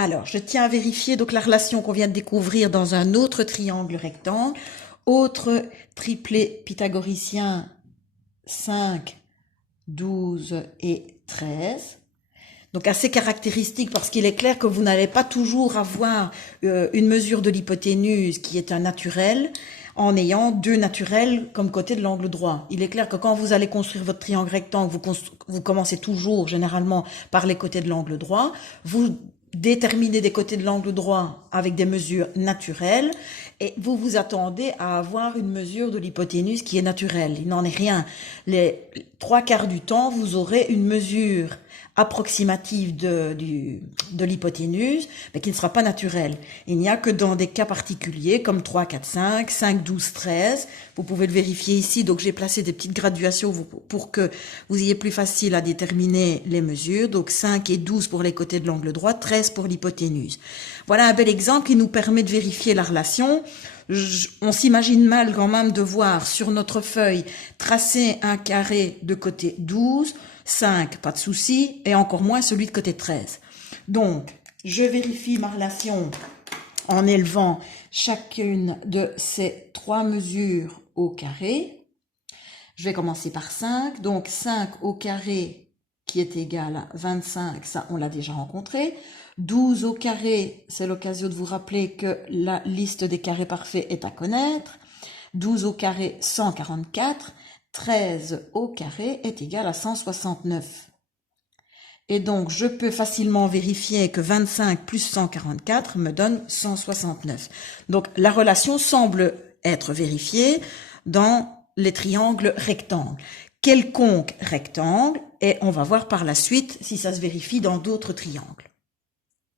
Alors, je tiens à vérifier donc la relation qu'on vient de découvrir dans un autre triangle rectangle. Autre triplet pythagoricien 5, 12 et 13. Donc assez caractéristique parce qu'il est clair que vous n'allez pas toujours avoir une mesure de l'hypoténuse qui est un naturel en ayant deux naturels comme côté de l'angle droit. Il est clair que quand vous allez construire votre triangle rectangle, vous commencez toujours généralement par les côtés de l'angle droit. Vous déterminez des côtés de l'angle droit avec des mesures naturelles et vous vous attendez à avoir une mesure de l'hypoténuse qui est naturelle. Il n'en est rien. Les trois quarts du temps, vous aurez une mesure approximative de l'hypoténuse, mais qui ne sera pas naturelle. Il n'y a que dans des cas particuliers, comme 3, 4, 5, 5, 12, 13. Vous pouvez le vérifier ici. Donc, j'ai placé des petites graduations pour que vous ayez plus facile à déterminer les mesures. Donc, 5 et 12 pour les côtés de l'angle droit, 13 pour l'hypoténuse. Voilà un bel exemple qui nous permet de vérifier la relation. On s'imagine mal quand même de voir sur notre feuille tracer un carré de côté 12, 5, pas de souci, et encore moins celui de côté 13. Donc, je vérifie ma relation en élevant chacune de ces trois mesures au carré. Je vais commencer par 5, donc 5 au carré qui est égal à 25, ça on l'a déjà rencontré. 12 au carré, c'est l'occasion de vous rappeler que la liste des carrés parfaits est à connaître. 12 au carré, 144. 13 au carré est égal à 169. Et donc, je peux facilement vérifier que 25 plus 144 me donne 169. Donc, la relation semble être vérifiée dans les triangles rectangles. Quelconque rectangle, et on va voir par la suite si ça se vérifie dans d'autres triangles.